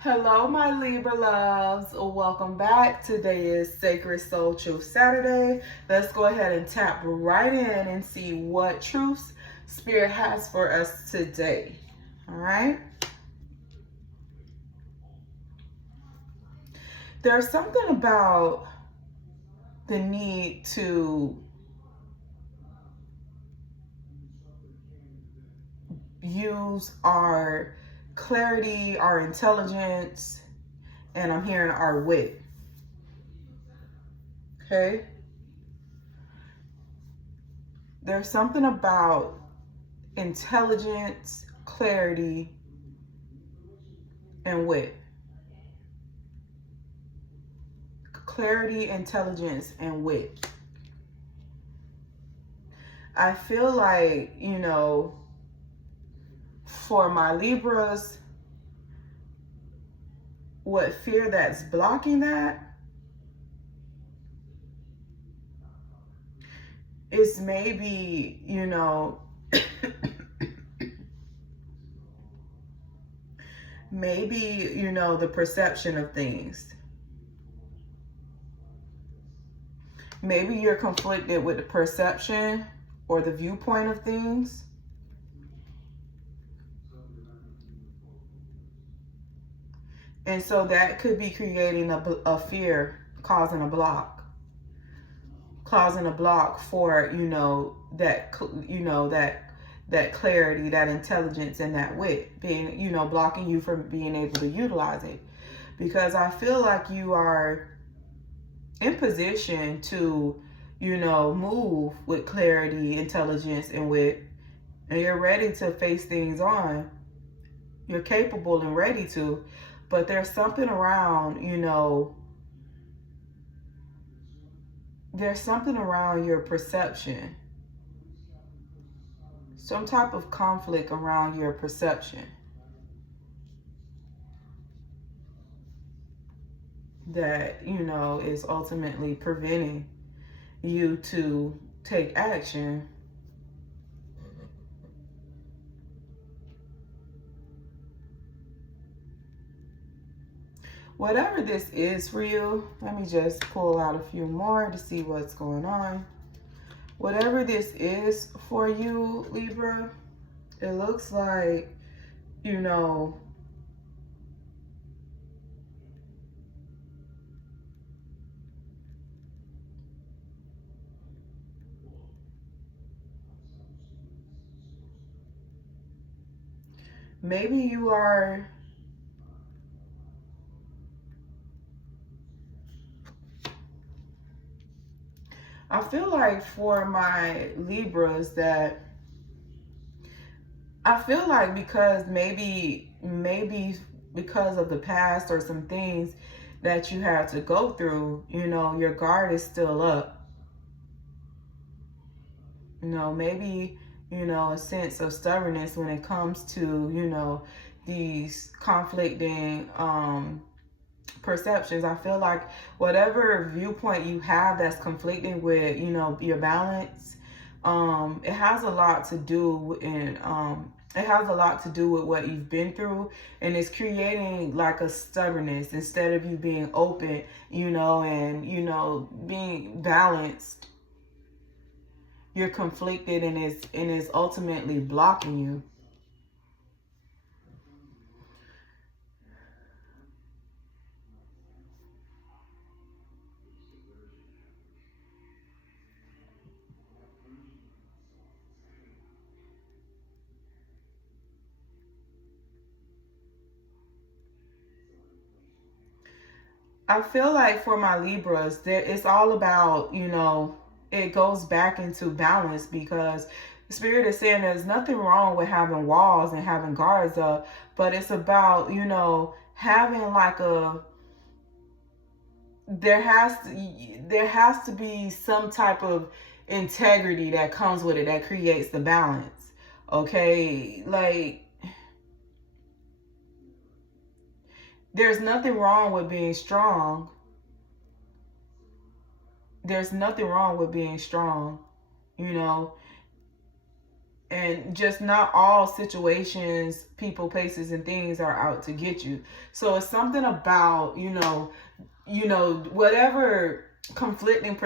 Hello, my Libra loves. Welcome back. Today is Sacred Soul Truth Saturday. Let's go ahead and tap right in and see what truths Spirit has for us today. All right. There's something about the need to use our clarity, our intelligence, and I'm hearing our wit. Okay. There's something about intelligence, clarity, and wit. Clarity, intelligence, and wit. I feel like, for my Libras, what fear that's blocking that is maybe, maybe, the perception of things. Maybe you're conflicted with the perception or the viewpoint of things. And so that could be creating a fear, causing a block for, that clarity, that intelligence, and that wit being, blocking you from being able to utilize it. Because I feel like you are in position to, move with clarity, intelligence, and wit, and you're ready to face things on. You're capable and ready to, but there's something around, there's something around your perception, some type of conflict around your perception that, is ultimately preventing you to take action. Whatever this is for you, let me just pull out a few more to see what's going on. Whatever this is for you, Libra, it looks like, maybe you are I feel like for my Libras that I feel like because maybe because of the past or some things that you had to go through, your guard is still up. Maybe, a sense of stubbornness when it comes to, these conflicting perceptions. I feel like whatever viewpoint you have that's conflicting with, your balance, it has a lot to do it has a lot to do with what you've been through, and it's creating like a stubbornness instead of you being open, and being balanced. You're conflicted, and it's ultimately blocking you. I feel like for my Libras, it's all about, it goes back into balance, because Spirit is saying there's nothing wrong with having walls and having guards up, but it's about, having like there has to be some type of integrity that comes with it that creates the balance. Okay? Like, there's nothing wrong with being strong. There's nothing wrong with being strong, you know. and just not all situations, people, places, and things are out to get you. So it's something about, whatever conflicting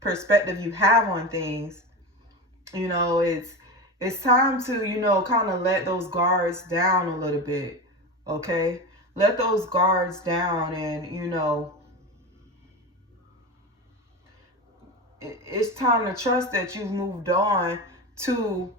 perspective you have on things, it's time to, kind of let those guards down a little bit. Okay? Let those guards down, and, it's time to trust that you've moved on to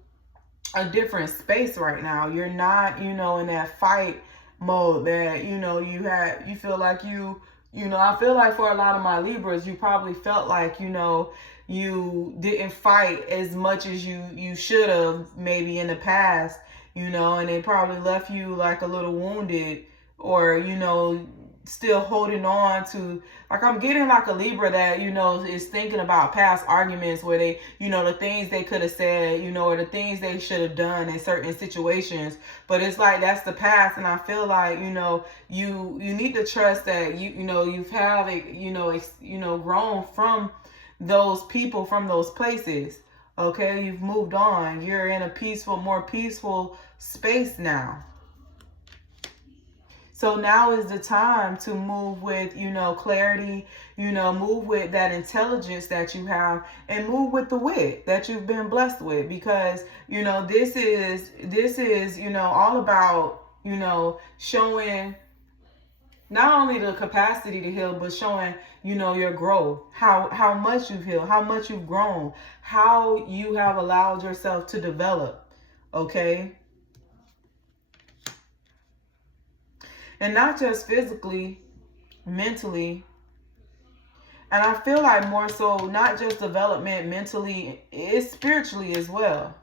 a different space right now. You're not, in that fight mode that, you feel like I feel like for a lot of my Libras, you probably felt like, you didn't fight as much as you should have maybe in the past, and it probably left you like a little wounded, or, still holding on to, like, I'm getting like a Libra that, is thinking about past arguments where they, the things they could have said, or the things they should have done in certain situations. But it's like, that's the past. And I feel like, you need to trust that you've have, grown from those people, from those places. Okay. You've moved on. You're in a more peaceful space now. So now is the time to move with, clarity, move with that intelligence that you have, and move with the wit that you've been blessed with, because, this is, all about, showing not only the capacity to heal, but showing, your growth, how much you've healed, how much you've grown, how you have allowed yourself to develop. Okay. And not just physically, mentally. And I feel like more so, not just development mentally, it's spiritually as well.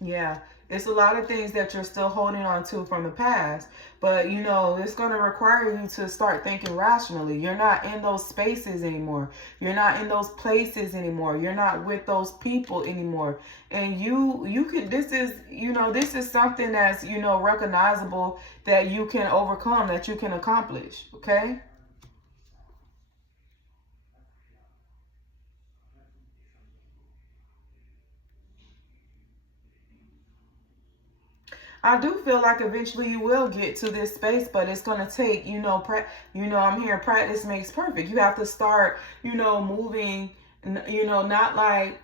Yeah, it's a lot of things that you're still holding on to from the past. But, it's going to require you to start thinking rationally. You're not in those spaces anymore. You're not in those places anymore. You're not with those people anymore. And you could, this is something that's, recognizable, that you can overcome, that you can accomplish. Okay? I do feel like eventually you will get to this space, but it's going to take, I'm hearing practice makes perfect. You have to start, moving, not like,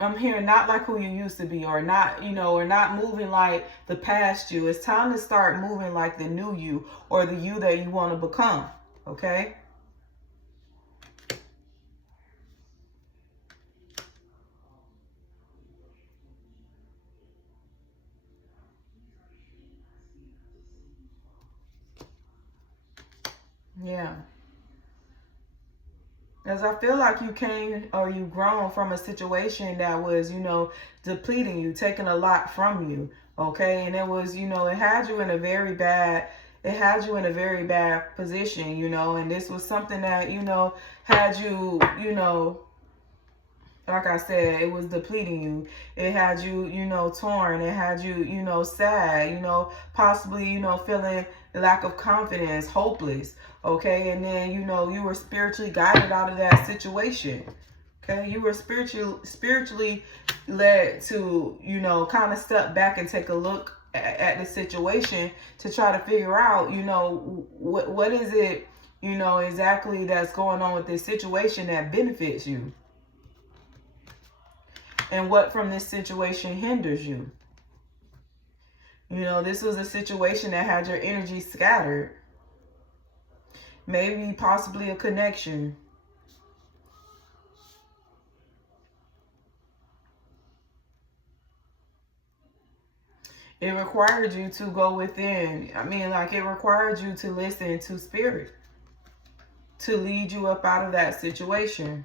I'm hearing not like who you used to be, or not, or not moving like the past you. It's time to start moving like the new you, or the you that you want to become. Okay? Yeah. As I feel like you came, or you grown from a situation that was, depleting you, taking a lot from you. Okay. And it was, it had you in a very bad, position, and this was something that, had you, like I said, it was depleting you. It had you, torn. It had you, sad, possibly, feeling lack of confidence, hopeless. Okay. And then, you were spiritually guided out of that situation. Okay. You were spiritually led to, kind of step back and take a look at the situation to try to figure out, what is it, exactly that's going on with this situation that benefits you. And what from this situation hinders you. This was a situation that had your energy scattered. Maybe possibly a connection. It required you to go within. It required you to listen to spirit to lead you up out of that situation.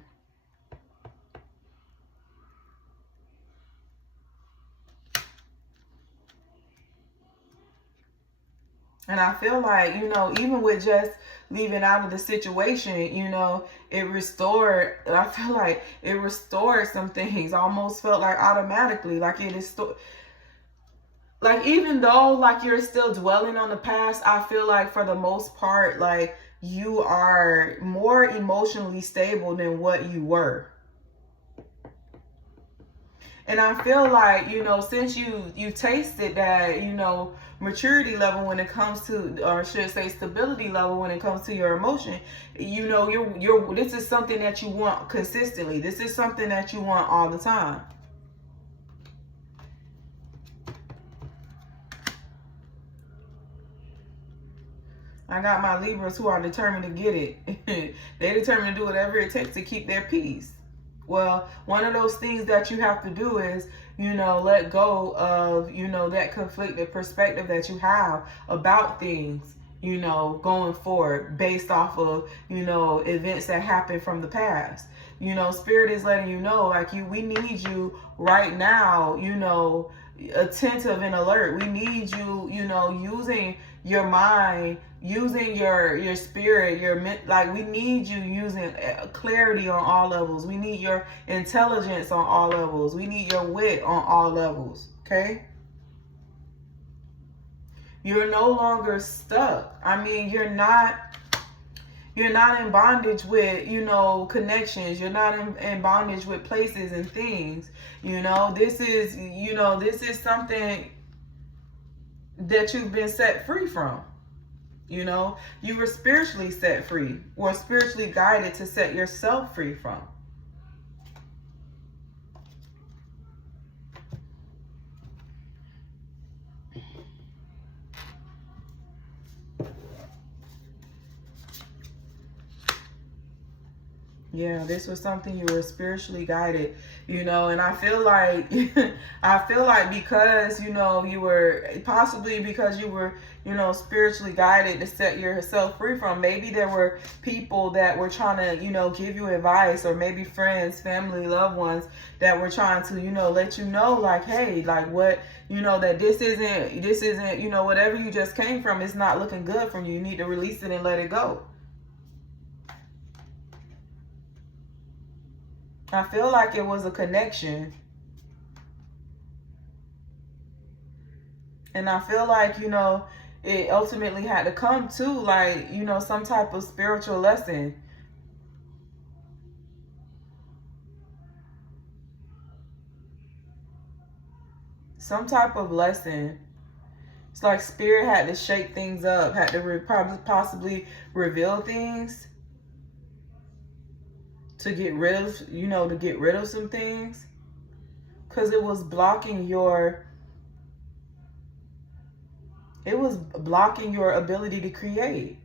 And I feel like, even with just leaving out of the situation, it restored, I feel like it restored some things, almost felt like automatically, like it is, like, even though like you're still dwelling on the past, I feel like for the most part, like, you are more emotionally stable than what you were. And I feel like, since you tasted that, maturity level when it comes to, or I should say stability level when it comes to your emotion, you're this is something that you want consistently. This is something that you want all the time. I got my Libras who are determined to get it. They're determined to do whatever it takes to keep their peace. Well, one of those things that you have to do is, let go of, that conflicted perspective that you have about things, going forward based off of, events that happened from the past. Spirit is letting you know, like, we need you right now, attentive and alert. We need you, using your mind, using your spirit, like, we need you using clarity on all levels. We need your intelligence on all levels. We need your wit on all levels. Okay? You're no longer stuck. I mean, you're not in bondage with, connections. You're not in bondage with places and things. This is something that you've been set free from. You were spiritually set free, or spiritually guided to set yourself free from. Yeah, this was something you were spiritually guided, and I feel like, because, you were, possibly because you were, spiritually guided to set yourself free from, maybe there were people that were trying to, give you advice, or maybe friends, family, loved ones that were trying to, let you know, like, hey, like, what, that this isn't, whatever you just came from, it's not looking good from you. You need to release it and let it go. I feel like it was a connection. And I feel like, it ultimately had to come to, like, some type of spiritual lesson. Some type of lesson. It's like spirit had to shake things up, had to possibly reveal things. To get rid of, some things, because it was blocking your ability to create.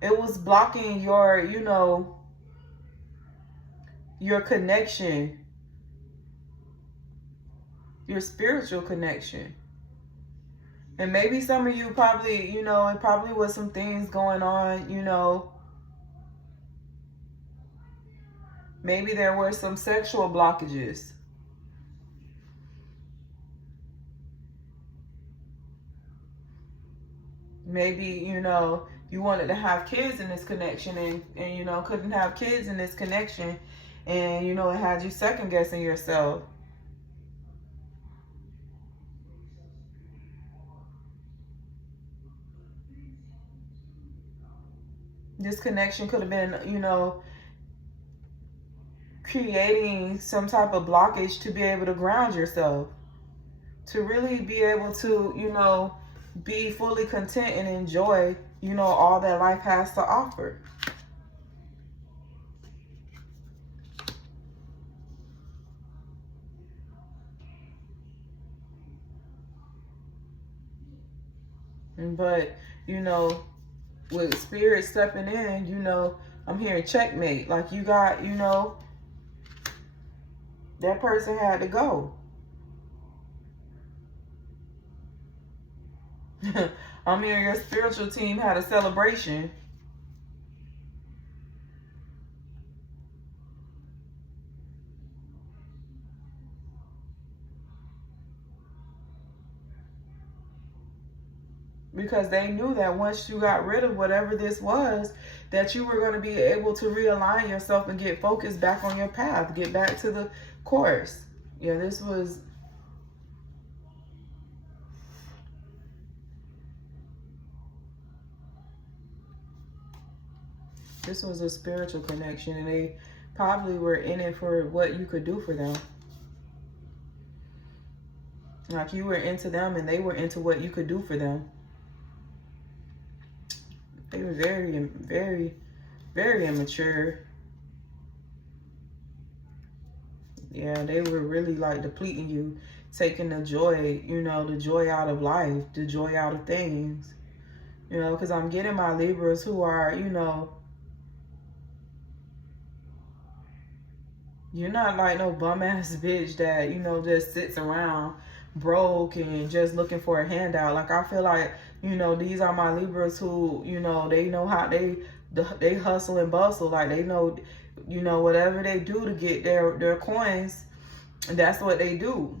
It was blocking your, your connection, your spiritual connection. And maybe some of you probably, it probably was some things going on, maybe there were some sexual blockages. Maybe, you wanted to have kids in this connection and couldn't have kids in this connection. And, it had you second guessing yourself. This connection could have been, creating some type of blockage to be able to ground yourself, to really be able to, be fully content and enjoy, all that life has to offer. But, with spirit stepping in, I'm hearing checkmate. Like, you got, that person had to go. I'm hearing your spiritual team had a celebration. Because they knew that once you got rid of whatever this was, that you were going to be able to realign yourself and get focused back on your path, get back to the course. Yeah, this was This was a spiritual connection, and they probably were in it for what you could do for them. Like you were into them and they were into what you could do for them. They were very, very, very immature. Yeah, they were really like depleting you, taking the joy, you know, the joy out of life, the joy out of things. You know, because I'm getting my Libras who are, you know, you're not like no bum ass bitch that, you know, just sits around broke and just looking for a handout. Like I feel like, you know, these are my Libras who, you know, they know how they hustle and bustle. Like they know, you know, whatever they do to get their coins, that's what they do.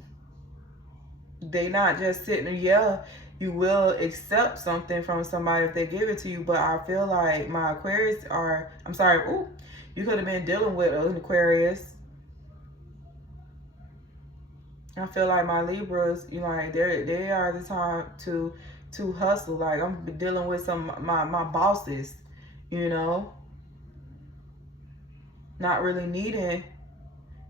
They not just sitting there. Yeah, you will accept something from somebody if they give it to you, but I feel like my Aquarius are, I'm sorry, ooh, you could have been dealing with an Aquarius. I feel like my Libras, you know, like they are the time to hustle. Like I'm dealing with some my bosses, you know, not really needing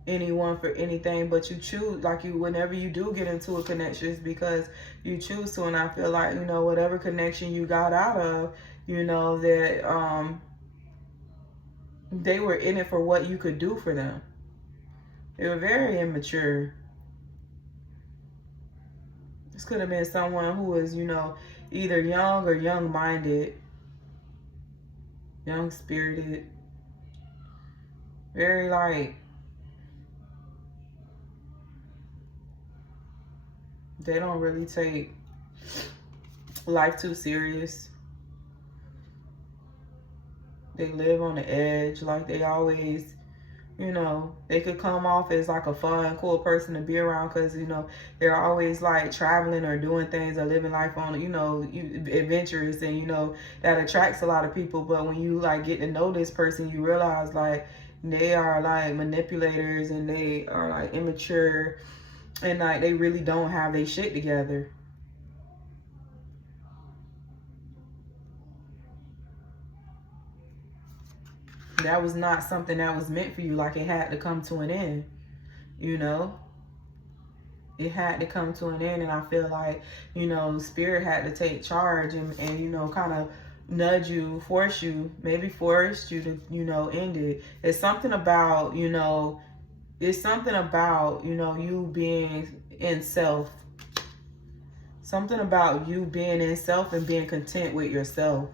anyone for anything, but you choose, like you, whenever you do get into a connection, it's because you choose to. And I feel like, you know, whatever connection you got out of, you know, that they were in it for what you could do for them. They were very immature. This could have been someone who was, you know, either young or young-minded, young-spirited, very like, they don't really take life too serious. They live on the edge, like they always, you know, they could come off as like a fun, cool person to be around because, you know, they're always like traveling or doing things or living life on, you know, adventurous, and, you know, that attracts a lot of people. But when you like get to know this person, you realize like they are like manipulators and they are like immature and like they really don't have their shit together. That was not something that was meant for you. Like it had to come to an end, you know. It had to come to an end, and I feel like, you know, spirit had to take charge and you know, kind of nudge you, force you, maybe forced you to, you know, end it. It's something about, you know, it's something about, you know, you being in self. Something about you being in self and being content with yourself.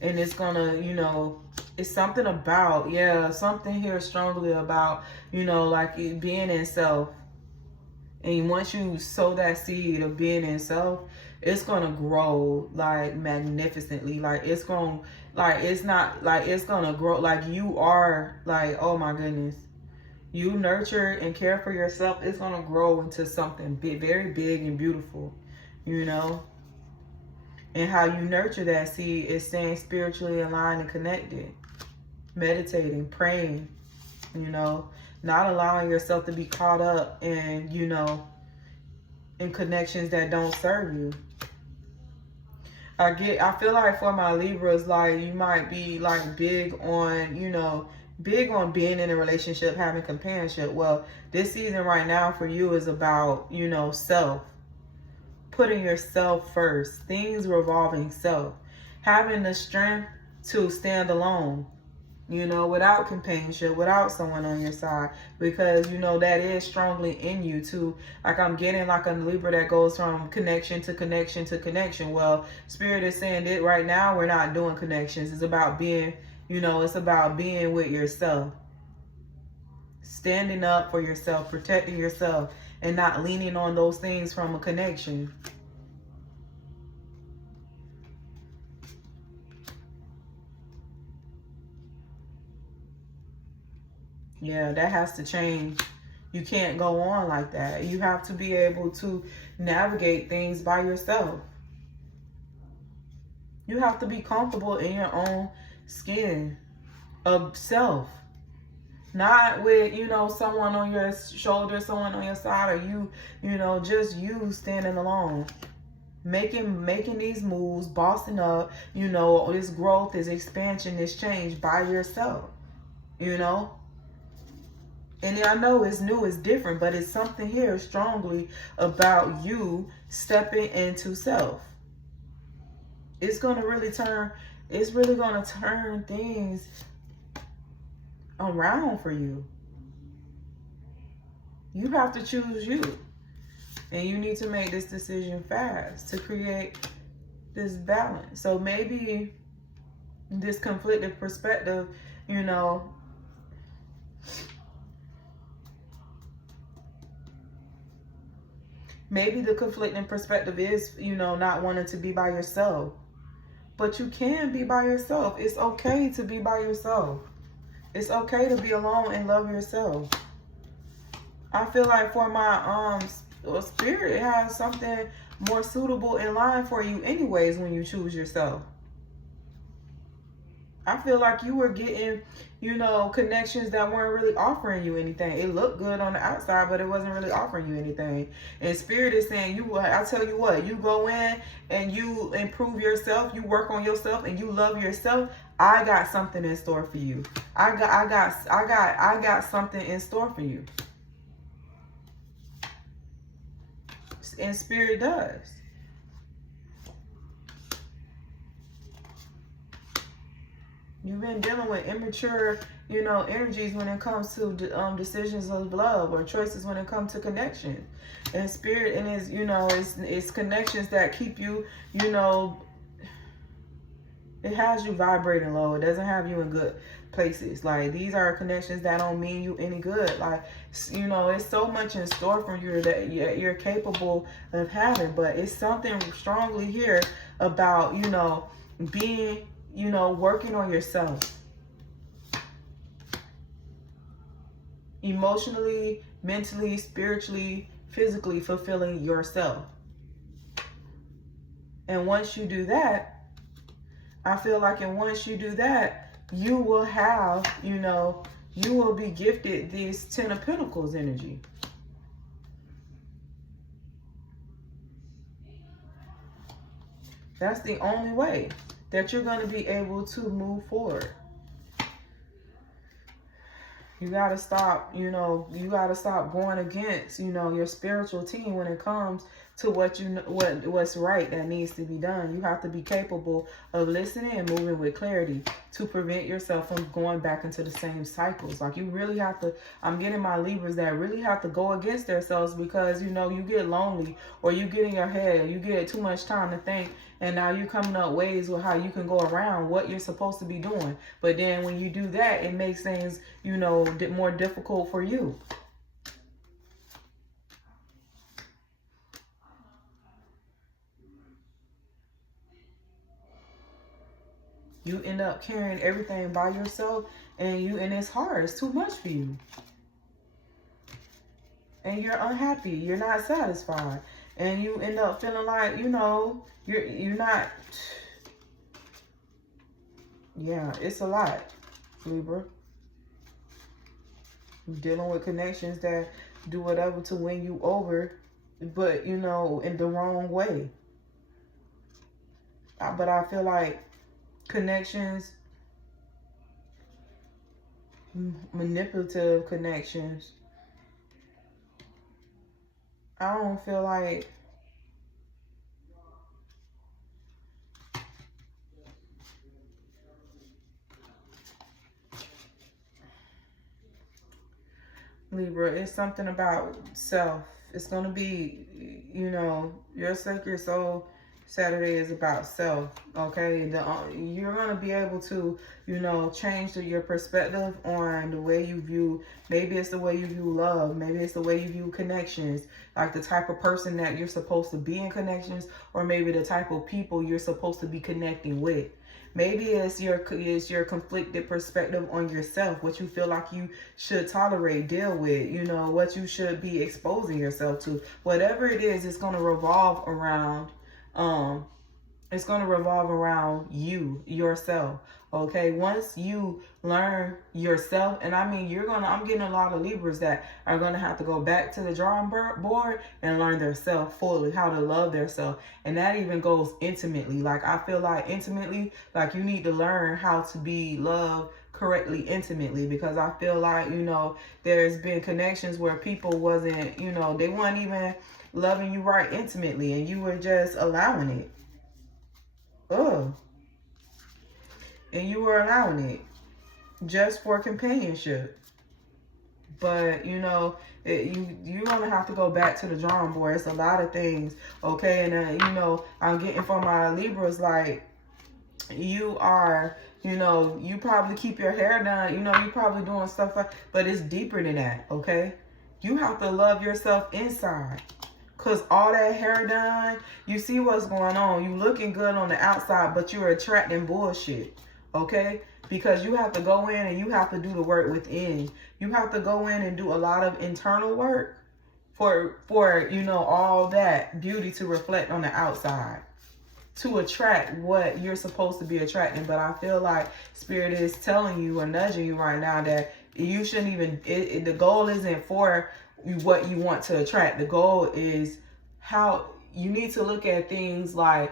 And it's gonna, you know, it's something about, yeah, something here strongly about, you know, like being in self. And once you sow that seed of being in self, it's gonna grow like magnificently. Like it's gonna, like it's not like it's gonna grow like you are like, oh my goodness. You nurture and care for yourself, it's gonna grow into something big, very big and beautiful, you know. And how you nurture that seed is staying spiritually aligned and connected, meditating, praying, you know, not allowing yourself to be caught up in, you know, in connections that don't serve you. I feel like for my Libras, like you might be like big on, you know, big on being in a relationship, having companionship. Well, this season right now for you is about, you know, self. Putting yourself first, things revolving self, having the strength to stand alone, you know, without companionship, without someone on your side, because, you know, that is strongly in you to, like I'm getting like a Libra that goes from connection to connection to connection. Well, Spirit is saying that right now we're not doing connections. It's about being, you know, it's about being with yourself, standing up for yourself, protecting yourself, and not leaning on those things from a connection. Yeah, that has to change. You can't go on like that. You have to be able to navigate things by yourself. You have to be comfortable in your own skin of self. Not with, you know, someone on your shoulder, someone on your side, or you know, just you standing alone. making these moves, bossing up, you know, this growth, this expansion, this change by yourself, you know. And I know it's new, it's different, but it's something here strongly about you stepping into self. It's going to really turn, it's really going to turn things around for you. You have to choose you. And you need to make this decision fast to create this balance. So maybe this conflicted perspective, you know, maybe the conflicting perspective is, you know, not wanting to be by yourself. But you can be by yourself. It's okay to be by yourself. It's okay to be alone and love yourself. I feel like for my spirit has something more suitable in line for you anyways when you choose yourself. I feel like you were getting, you know, connections that weren't really offering you anything. It looked good on the outside, but it wasn't really offering you anything. And Spirit is saying, I tell you what, you go in and you improve yourself, you work on yourself, and you love yourself. I got something in store for you. I got something in store for you. And Spirit does. You've been dealing with immature, you know, energies when it comes to decisions of love or choices when it comes to connection. And Spirit, and it's, you know, it's connections that keep you, you know, it has you vibrating low. It doesn't have you in good places. Like, these are connections that don't mean you any good. Like, you know, it's so much in store for you that you're capable of having. But it's something strongly here about, you know, being, you know, working on yourself. Emotionally, mentally, spiritually, physically fulfilling yourself. And once you do that, I feel like, and once you do that, you will have, you know, you will be gifted this 10 of Pentacles energy. That's the only way that you're going to be able to move forward. You got to stop, you know, you got to stop going against, you know, your spiritual team when it comes to what's right that needs to be done. You have to be capable of listening and moving with clarity to prevent yourself from going back into the same cycles. Like, you really have to, I'm getting my Libras that really have to go against themselves, because, you know, you get lonely, or you get in your head, you get too much time to think, and now you're coming up ways with how you can go around what you're supposed to be doing. But then when you do that, it makes things, you know, more difficult for you. You end up carrying everything by yourself, and it's hard. It's too much for you. And you're unhappy. You're not satisfied. And you end up feeling like, you know, you're not. Yeah, it's a lot, Libra. You're dealing with connections that do whatever to win you over, but, you know, in the wrong way. But I feel like connections, manipulative connections, I don't feel like Libra, it's something about self. It's going to be, you know, your sacred soul Saturday is about self, okay? You're going to be able to, you know, change your perspective on the way you view, maybe it's the way you view love, maybe it's the way you view connections, like the type of person that you're supposed to be in connections, or maybe the type of people you're supposed to be connecting with. Maybe it's your conflicted perspective on yourself, what you feel like you should tolerate, deal with, you know, what you should be exposing yourself to. Whatever it is, it's going to revolve around It's going to revolve around you, yourself. Okay, once you learn yourself, and I mean, I'm getting a lot of Libras that are gonna have to go back to the drawing board and learn their self fully, how to love their self. And that even goes intimately. Like, I feel like intimately, like, you need to learn how to be loved correctly intimately, because I feel like, there's been connections where people wasn't, they weren't even loving you right intimately, and you were just allowing it. Oh, and you were allowing it just for companionship. But you're gonna have to go back to the drawing board. It's a lot of things, okay? And I'm getting from my Libras, like, you are, you probably keep your hair done, you probably doing stuff like, but it's deeper than that, okay? You have to love yourself inside. Cause all that hair done, you see what's going on. You looking good on the outside, but you're attracting bullshit. Okay? Because you have to go in and you have to do the work within. You have to go in and do a lot of internal work for all that beauty to reflect on the outside, to attract what you're supposed to be attracting. But I feel like Spirit is telling you or nudging you right now that you shouldn't even, the goal isn't for what you want to attract. The goal is how you need to look at things like,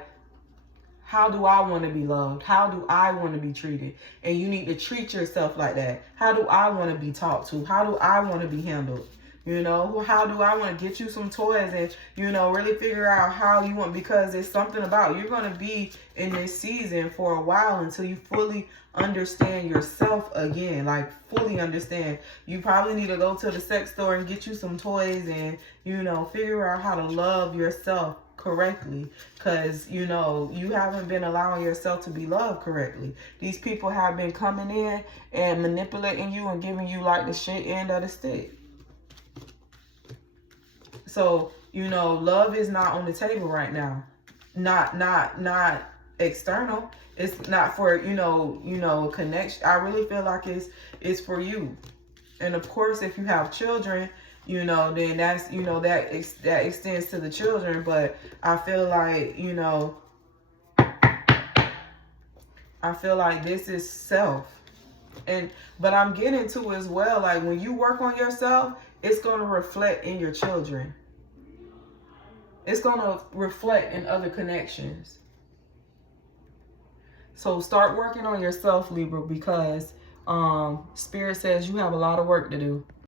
how do I want to be loved? How do I want to be treated? And you need to treat yourself like that. How do I want to be talked to? How do I want to be handled? How do I want to get you some toys and, really figure out how you want, because it's something about, you're going to be in this season for a while until you fully understand yourself again, like fully understand. You probably need to go to the sex store and get you some toys and, figure out how to love yourself correctly, because you haven't been allowing yourself to be loved correctly. These people have been coming in and manipulating you and giving you like the shit end of the stick. So, love is not on the table right now. Not external. It's not for, connection. I really feel like it's for you. And of course, if you have children, then that's, that extends to the children. But I feel like this is self. But I'm getting to as well, like, when you work on yourself, it's going to reflect in your children. It's going to reflect in other connections. So start working on yourself, Libra, because Spirit says you have a lot of work to do.